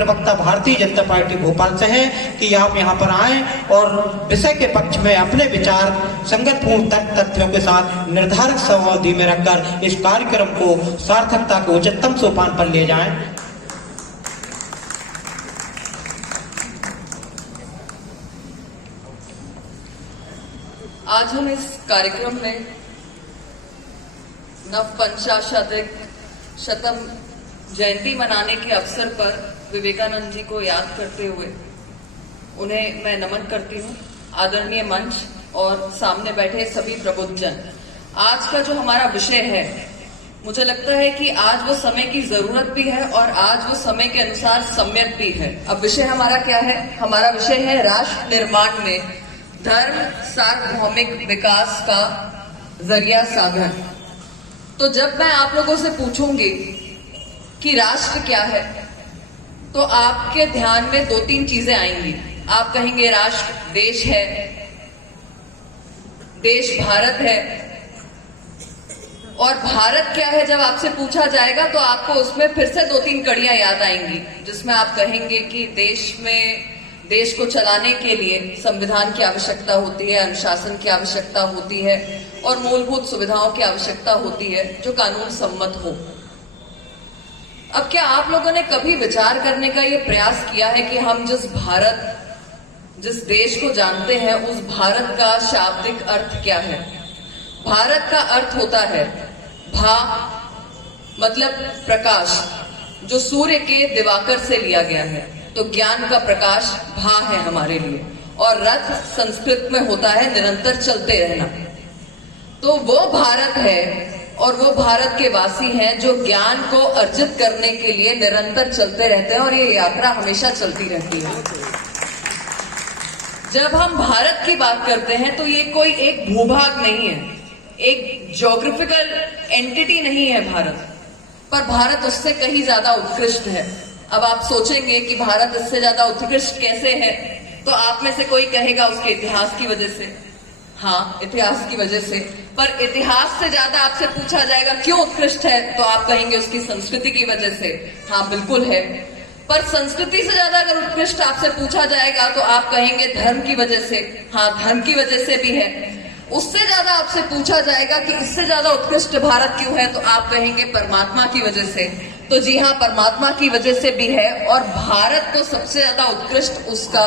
प्रवक्ता भारतीय जनता पार्टी भोपाल से हैं कि आप यहाँ पर आएं और विषय के पक्ष में अपने विचार संगतपूर्ण तथ्यों के साथ निर्धारित समयावधि में रखकर इस कार्यक्रम को सार्थकता के उच्चतम सोपान पर ले जाएं। आज हम इस कार्यक्रम में नवपंचाशदिक शतम जयंती मनाने के अवसर पर विवेकानंद जी को याद करते हुए उन्हें मैं नमन करती हूँ। आदरणीय मंच और सामने बैठे सभी प्रबुद्धजन, आज का जो हमारा विषय है, मुझे लगता है कि आज वो समय की जरूरत भी है और आज वो समय के अनुसार सम्यक भी है। अब विषय हमारा क्या है? हमारा विषय है राष्ट्र निर्माण में धर्म सार्वभौमिक विकास का जरिया साधन। तो जब मैं आप लोगों से पूछूंगी कि राष्ट्र क्या है, तो आपके ध्यान में दो तीन चीजें आएंगी। आप कहेंगे राष्ट्र देश है, देश भारत है। और भारत क्या है जब आपसे पूछा जाएगा तो आपको उसमें फिर से दो तीन कड़ियां याद आएंगी, जिसमें आप कहेंगे कि देश को चलाने के लिए संविधान की आवश्यकता होती है, अनुशासन की आवश्यकता होती है और मूलभूत सुविधाओं की आवश्यकता होती है जो कानून सम्मत हो। अब क्या आप लोगों ने कभी विचार करने का ये प्रयास किया है कि हम जिस देश को जानते हैं उस भारत का शाब्दिक अर्थ क्या है? भारत का अर्थ होता है भा, मतलब प्रकाश, जो सूर्य के दिवाकर से लिया गया है। तो ज्ञान का प्रकाश भा है हमारे लिए। और रथ संस्कृत में होता है निरंतर चलते रहना। तो वो भारत है और वो भारत के वासी हैं जो ज्ञान को अर्जित करने के लिए निरंतर चलते रहते हैं और ये यात्रा हमेशा चलती रहती है। जब हम भारत की बात करते हैं तो ये कोई एक भूभाग नहीं है, एक ज्योग्राफिकल एंटिटी नहीं है भारत, पर भारत उससे कहीं ज्यादा उत्कृष्ट है। अब आप सोचेंगे कि भारत इससे ज्यादा उत्कृष्ट कैसे है, तो आप में से कोई कहेगा उसके इतिहास की वजह से। हाँ, इतिहास की वजह से। पर इतिहास से ज्यादा आपसे पूछा जाएगा क्यों उत्कृष्ट है, तो आप कहेंगे उसकी संस्कृति की वजह से। हाँ, बिल्कुल है। पर संस्कृति से ज्यादा अगर उत्कृष्ट आपसे पूछा जाएगा तो आप कहेंगे धर्म की वजह से। हाँ, धर्म की वजह से भी है। उससे ज्यादा आपसे पूछा जाएगा कि इससे ज्यादा उत्कृष्ट भारत क्यों है, तो आप कहेंगे परमात्मा की वजह से। तो जी हाँ, परमात्मा की वजह से भी है। और भारत को सबसे ज्यादा उत्कृष्ट उसका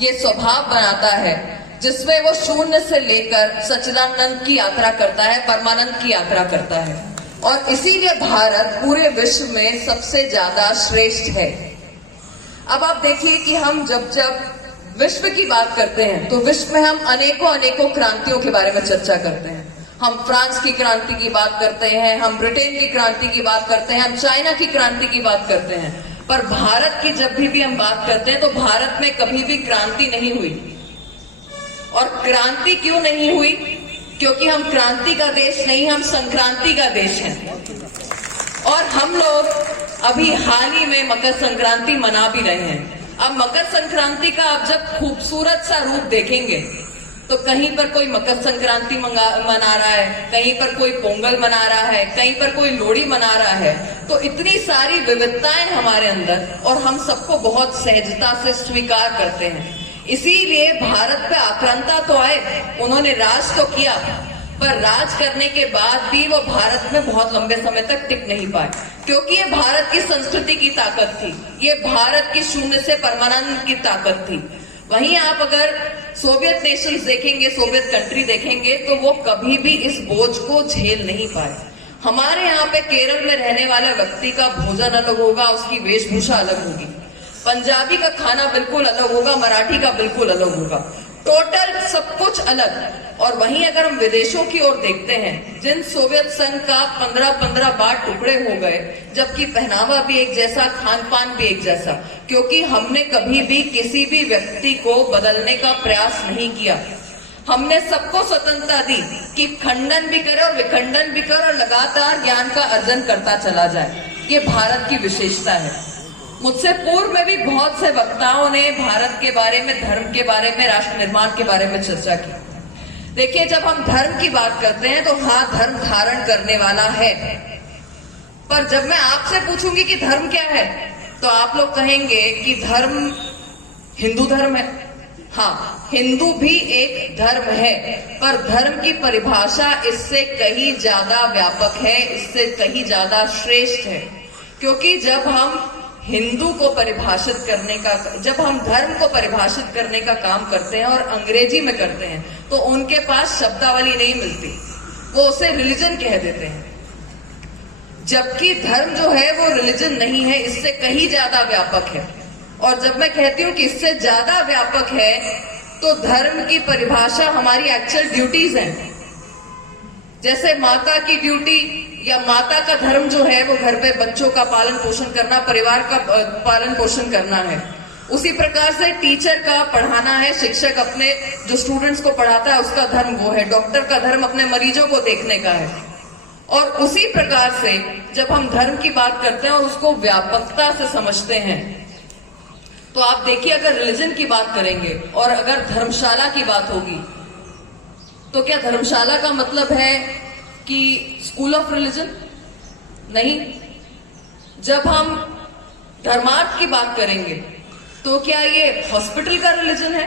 ये स्वभाव बनाता है जिसमें वो शून्य से लेकर सच्चिदानंद की यात्रा करता है, परमानंद की यात्रा करता है। और इसीलिए भारत पूरे विश्व में सबसे ज्यादा श्रेष्ठ है। अब आप देखिए कि हम जब विश्व की बात करते हैं तो विश्व में हम अनेकों क्रांतियों के बारे में चर्चा करते हैं। हम फ्रांस की क्रांति की बात करते हैं, हम ब्रिटेन की क्रांति की बात करते हैं, हम चाइना की क्रांति की बात करते हैं। पर भारत की जब भी हम बात करते हैं तो भारत में कभी भी क्रांति नहीं हुई। और क्रांति क्यों नहीं हुई? क्योंकि हम क्रांति का देश नहीं, हम संक्रांति का देश हैं। और हम लोग अभी हाल ही में मकर संक्रांति मना भी रहे हैं। अब मकर संक्रांति का आप जब खूबसूरत सा रूप देखेंगे तो कहीं पर कोई मकर संक्रांति मना रहा है, कहीं पर कोई पोंगल मना रहा है, कहीं पर कोई लोहड़ी मना रहा है। तो इतनी सारी विविधताएं हमारे अंदर, और हम सबको बहुत सहजता से स्वीकार करते हैं। इसीलिए भारत पे आक्रांता तो आए, उन्होंने राज तो किया, पर राज करने के बाद भी वो भारत में बहुत लंबे समय तक टिक नहीं पाए, क्योंकि ये भारत की संस्कृति की ताकत थी, ये भारत की शून्य से परमानंद की ताकत थी। वहीं आप अगर सोवियत नेशंस देखेंगे, सोवियत कंट्री देखेंगे, तो वो कभी भी इस बोझ को झेल नहीं पाए। हमारे यहाँ पे केरल में रहने वाले व्यक्ति का भोजन अलग होगा, उसकी वेशभूषा अलग होगी, पंजाबी का खाना बिल्कुल अलग होगा, मराठी का बिल्कुल अलग होगा, टोटल सब कुछ अलग। और वहीं अगर हम विदेशों की ओर देखते हैं, जिन सोवियत संघ का 15-15 बार टुकड़े हो गए, जबकि पहनावा भी एक जैसा, खान पान भी एक जैसा, क्योंकि हमने कभी भी किसी भी व्यक्ति को बदलने का प्रयास नहीं किया। हमने सबको स्वतंत्रता दी कि खंडन भी करे और विखंडन भी करे और लगातार ज्ञान का अर्जन करता चला जाए। ये भारत की विशेषता है। मुझसे पूर्व में भी बहुत से वक्ताओं ने भारत के बारे में, धर्म के बारे में, राष्ट्र निर्माण के बारे में चर्चा की। देखिए, जब हम धर्म की बात करते हैं तो हाँ, धर्म धारण करने वाला है, पर जब मैं आपसे पूछूंगी कि धर्म क्या है, तो आप लोग कहेंगे कि धर्म हिंदू धर्म है। हाँ, हिंदू भी एक धर्म है, पर धर्म की परिभाषा इससे कहीं ज्यादा व्यापक है, इससे कहीं ज्यादा श्रेष्ठ है। क्योंकि जब हम हिंदू को परिभाषित करने का, जब हम धर्म को परिभाषित करने का काम करते हैं और अंग्रेजी में करते हैं, तो उनके पास शब्दावली नहीं मिलती, वो उसे रिलीजन कह देते हैं। जबकि धर्म जो है वो रिलीजन नहीं है, इससे कहीं ज्यादा व्यापक है। और जब मैं कहती हूँ कि इससे ज्यादा व्यापक है, तो धर्म की परिभाषा हमारी एक्चुअल ड्यूटीज हैं। जैसे माता की ड्यूटी या माता का धर्म जो है वो घर पे बच्चों का पालन पोषण करना, परिवार का पालन पोषण करना है। उसी प्रकार से टीचर का पढ़ाना है, शिक्षक अपने जो स्टूडेंट्स को पढ़ाता है उसका धर्म वो है। डॉक्टर का धर्म अपने मरीजों को देखने का है। और उसी प्रकार से जब हम धर्म की बात करते हैं और उसको व्यापकता से समझते हैं, तो आप देखिए, अगर रिलीजन की बात करेंगे और अगर धर्मशाला की बात होगी, तो क्या धर्मशाला का मतलब है कि स्कूल ऑफ रिलीजन? नहीं। जब हम धर्मार्थ की बात करेंगे, तो क्या ये हॉस्पिटल का रिलीजन है?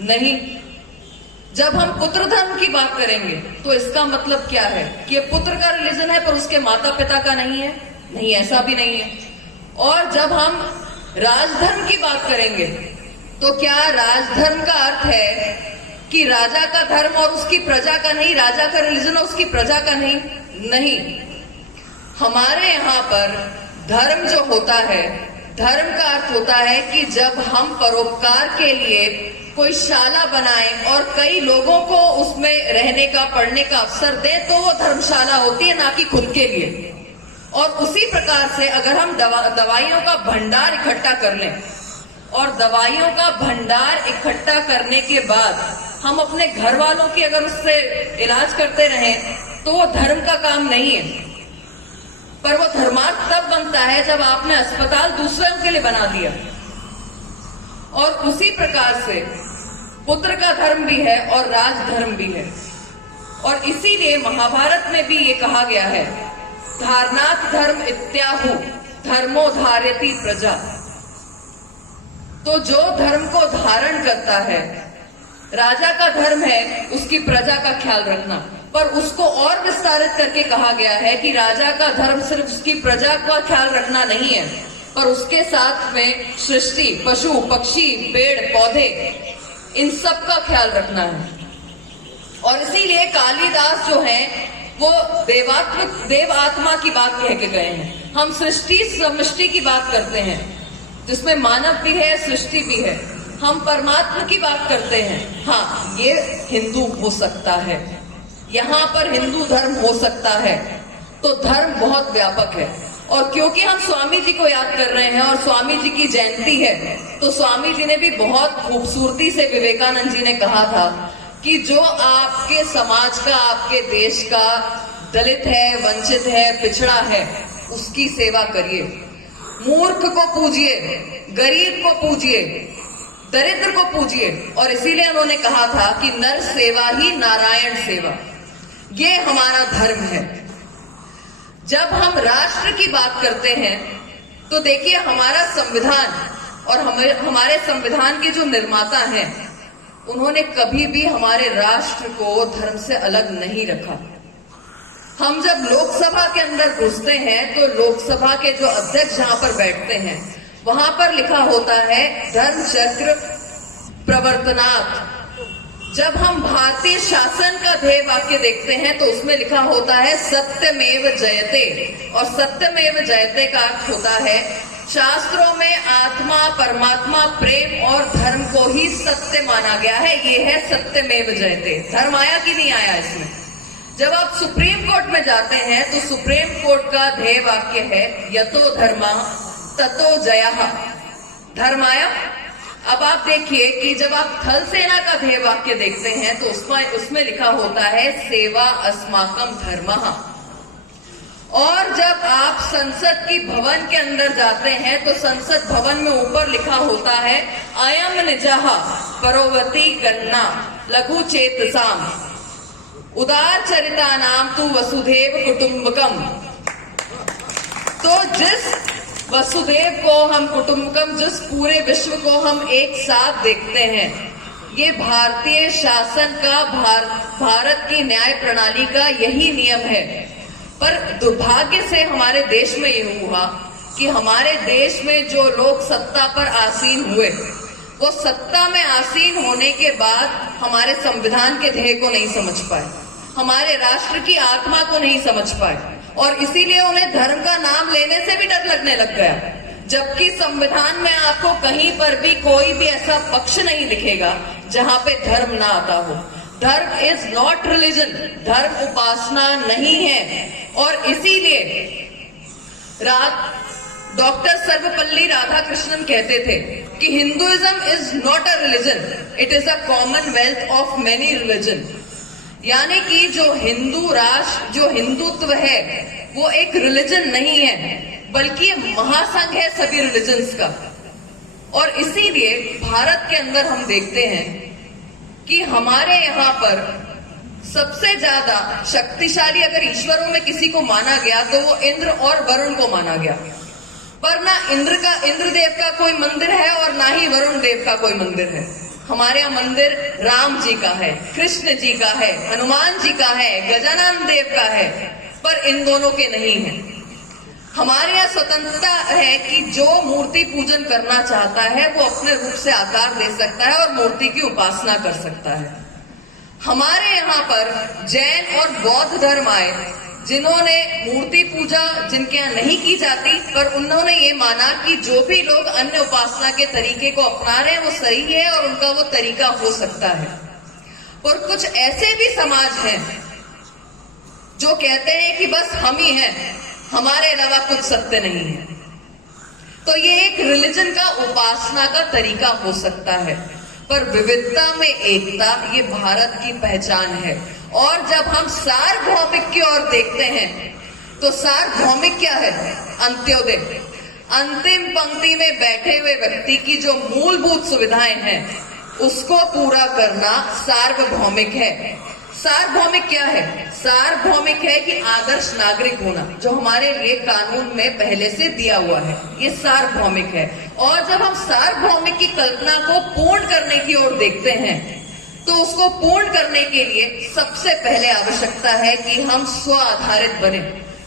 नहीं। जब हम पुत्र धर्म की बात करेंगे, तो इसका मतलब क्या है कि ये पुत्र का रिलीजन है पर उसके माता पिता का नहीं है? नहीं, ऐसा भी नहीं है। और जब हम राजधर्म की बात करेंगे, तो क्या राजधर्म का अर्थ है कि राजा का धर्म और उसकी प्रजा का नहीं, राजा का रिलीजन और उसकी प्रजा का नहीं? नहीं। हमारे यहाँ पर धर्म जो होता है, धर्म का अर्थ होता है कि जब हम परोपकार के लिए कोई शाला बनाएं और कई लोगों को उसमें रहने का, पढ़ने का अवसर दें, तो वो धर्मशाला होती है, ना कि खुद के लिए। और उसी प्रकार से अगर हम दवाइयों का भंडार इकट्ठा कर लें और दवाइयों का भंडार इकट्ठा करने के बाद हम अपने घर वालों की अगर उससे इलाज करते रहें, तो वो धर्म का काम नहीं है। पर वो धर्मार्थ तब बनता है जब आपने अस्पताल दूसरों के लिए बना दिया। और उसी प्रकार से पुत्र का धर्म भी है और राजधर्म भी है। और इसीलिए महाभारत में भी ये कहा गया है, धारणात् धर्म इत्याहु धर्मो धार्यति प्रजा। तो जो धर्म को धारण करता है, राजा का धर्म है उसकी प्रजा का ख्याल रखना। पर उसको और विस्तारित करके कहा गया है कि राजा का धर्म सिर्फ उसकी प्रजा का ख्याल रखना नहीं है, पर उसके साथ में सृष्टि, पशु पक्षी, पेड़ पौधे, इन सब का ख्याल रखना है। और इसीलिए कालिदास जो है वो देव आत्मा की बात कह के गए हैं। हम सृष्टि समष्टि की बात करते हैं, जिसमें मानव भी है, सृष्टि भी है। हम परमात्मा की बात करते हैं। हाँ, ये हिंदू हो सकता है, यहाँ पर हिंदू धर्म हो सकता है। तो धर्म बहुत व्यापक है। और क्योंकि हम स्वामी जी को याद कर रहे हैं और स्वामी जी की जयंती है, तो स्वामी जी ने भी बहुत खूबसूरती से, विवेकानंद जी ने कहा था कि जो आपके समाज का, आपके देश का दलित है, वंचित है, पिछड़ा है, उसकी सेवा करिए। मूर्ख को पूजिए, गरीब को पूजिए, दरिद्र को पूजिए। और इसीलिए उन्होंने कहा था कि नर सेवा ही नारायण सेवा, ये हमारा धर्म है। जब हम राष्ट्र की बात करते हैं, तो देखिए हमारा संविधान और हमारे संविधान के जो निर्माता हैं, उन्होंने कभी भी हमारे राष्ट्र को धर्म से अलग नहीं रखा। हम जब लोकसभा के अंदर घुसते हैं, तो लोकसभा के जो अध्यक्ष जहां पर बैठते हैं, वहां पर लिखा होता है धर्म चक्र प्रवर्तनात्। जब हम भारतीय शासन का ध्येय वाक्य देखते हैं, तो उसमें लिखा होता है सत्यमेव जयते। और सत्यमेव जयते का अर्थ होता है, शास्त्रों में आत्मा, परमात्मा, प्रेम और धर्म को ही सत्य माना गया है। ये है सत्यमेव जयते। धर्म आया कि नहीं आया इसमें? जब आप सुप्रीम कोर्ट में जाते हैं, तो सुप्रीम कोर्ट का ध्येय वाक्य है यतो धर्मा ततो जयः। धर्म आया। अब आप देखिए कि जब आप थल सेना का ध्येय वाक्य देखते हैं, तो उसमें लिखा होता है सेवा अस्माकम धर्मः। और जब आप संसद की भवन के अंदर जाते हैं, तो संसद भवन में ऊपर लिखा होता है अयम निजः परोवती गन्ना लघु चेतसाम उदार चरिता नाम तु वसुधैव कुटुंबकम। तो जिस वसुदेव को, हम कुटुंबकम, जिस पूरे विश्व को हम एक साथ देखते हैं, ये भारतीय शासन का, भारत की न्याय प्रणाली का यही नियम है। पर दुर्भाग्य से हमारे देश में ये हुआ कि हमारे देश में जो लोग सत्ता पर आसीन हुए, वो सत्ता में आसीन होने के बाद हमारे संविधान के ध्येय को नहीं समझ पाए, हमारे राष्ट्र की आत्मा को नहीं समझ पाए, और इसीलिए उन्हें धर्म का नाम लेने से भी डर लगने लग गया। जबकि संविधान में आपको कहीं पर भी कोई भी ऐसा पक्ष नहीं दिखेगा जहां पे धर्म ना आता हो। धर्म इज नॉट रिलीजन, धर्म उपासना नहीं है। और इसीलिए डॉक्टर सर्वपल्ली राधाकृष्णन कहते थे कि Hinduism is not a religion, it is a Commonwealth of many religion. यानी कि जो हिंदू राष्ट्र, जो हिंदुत्व है, वो एक रिलीजन नहीं है, बल्कि ये महासंघ है सभी रिलीजन्स का। और इसीलिए भारत के अंदर हम देखते हैं कि हमारे यहाँ पर सबसे ज्यादा शक्तिशाली अगर ईश्वरों में किसी को माना गया तो वो इंद्र और वरुण को माना गया। पर ना इंद्रदेव का कोई मंदिर है और ना ही वरुण देव का कोई मंदिर है। हमारे यहाँ मंदिर राम जी का है, कृष्ण जी का है, हनुमान जी का है, गजानन देव का है, पर इन दोनों के नहीं है। हमारे यहाँ स्वतंत्रता है कि जो मूर्ति पूजन करना चाहता है वो अपने रूप से आकार दे सकता है और मूर्ति की उपासना कर सकता है। हमारे यहाँ पर जैन और बौद्ध धर्म आए, जिन्होंने मूर्ति पूजा जिनके यहाँ नहीं की जाती, पर उन्होंने ये माना कि जो भी लोग अन्य उपासना के तरीके को अपना रहे हैं वो सही है और उनका वो तरीका हो सकता है। और कुछ ऐसे भी समाज हैं जो कहते हैं कि बस हम ही हैं, हमारे अलावा कुछ सत्य नहीं है। तो ये एक रिलीजन का, उपासना का तरीका हो सकता है, पर विविधता में एकता ये भारत की पहचान है। और जब हम सार्वभौमिक की ओर देखते हैं तो सार्वभौमिक क्या है? अंत्योदय, अंतिम पंक्ति में बैठे हुए व्यक्ति की जो मूलभूत सुविधाएं हैं उसको पूरा करना सार्वभौमिक है। सार्वभौमिक क्या है? सार्वभौमिक है कि आदर्श नागरिक होना, जो हमारे लिए कानून में पहले से दिया हुआ है, ये सार्वभौमिक है। और जब हम सार्वभौमिक की कल्पना को पूर्ण करने की ओर देखते हैं तो उसको पूर्ण करने के लिए सबसे पहले आवश्यकता है कि हम स्व आधारित बने।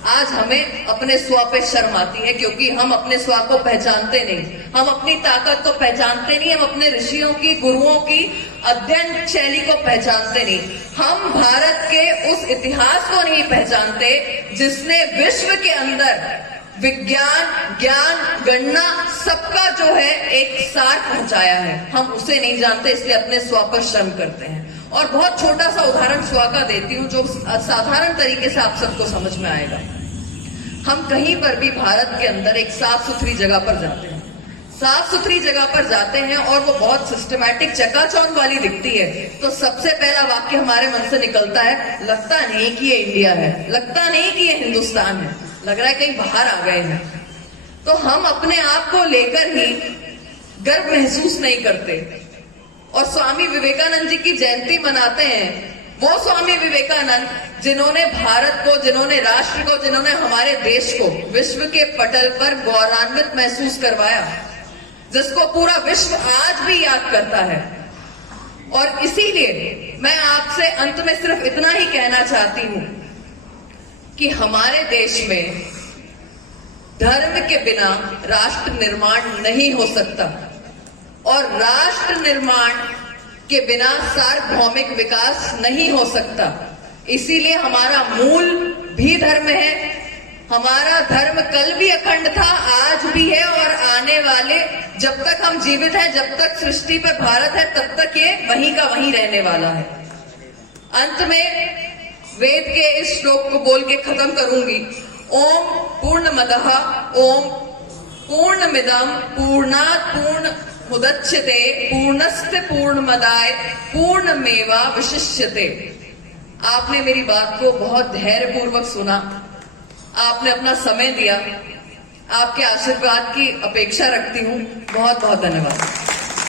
आज हमें अपने स्व पे शर्म आती है क्योंकि हम अपने स्व को पहचानते नहीं, हम अपनी ताकत को पहचानते नहीं, हम अपने ऋषियों की, गुरुओं की अध्ययन शैली को पहचानते नहीं, हम भारत के उस इतिहास को नहीं पहचानते जिसने विश्व के अंदर विज्ञान, ज्ञान, गणना सबका जो है एक सार पहुंचाया है। हम उसे नहीं जानते, इसलिए अपने स्व पर शर्म करते हैं। और बहुत छोटा सा उदाहरण स्व का देती हूँ जो साधारण तरीके से आप सबको समझ में आएगा। हम कहीं पर भी भारत के अंदर एक साफ सुथरी जगह पर जाते हैं, साफ सुथरी जगह पर जाते हैं और वो बहुत सिस्टमैटिक चकाचौंध वाली दिखती है, तो सबसे पहला वाक्य हमारे मन से निकलता है, लगता नहीं कि ये इंडिया है, लगता नहीं कि ये हिंदुस्तान है, लग रहा है कहीं बाहर आ गए हैं। तो हम अपने आप को लेकर ही गर्व महसूस नहीं करते। और स्वामी विवेकानंद जी की जयंती मनाते हैं, वो स्वामी विवेकानंद जिन्होंने भारत को, जिन्होंने राष्ट्र को, जिन्होंने हमारे देश को विश्व के पटल पर गौरवान्वित महसूस करवाया, जिसको पूरा विश्व आज भी याद करता है। और इसीलिए मैं आपसे अंत में सिर्फ इतना ही कहना चाहती हूं कि हमारे देश में धर्म के बिना राष्ट्र निर्माण नहीं हो सकता और राष्ट्र निर्माण के बिना सार्वभौमिक विकास नहीं हो सकता। इसीलिए हमारा मूल भी धर्म है। हमारा धर्म कल भी अखंड था, आज भी है और आने वाले जब तक हम जीवित हैं, जब तक सृष्टि पर भारत है, तब तक ये वहीं का वहीं रहने वाला है। अंत में वेद के इस श्लोक को बोल के खत्म करूंगी। ओम पूर्णमदः ओम पूर्णमिदं पूर्णात् पूर्णमुदच्यते पूर्णस्य पूर्णमदाय पूर्णमेवावशिष्यते। आपने मेरी बात को बहुत धैर्यपूर्वक सुना, आपने अपना समय दिया, आपके आशीर्वाद की अपेक्षा रखती हूँ। बहुत बहुत धन्यवाद।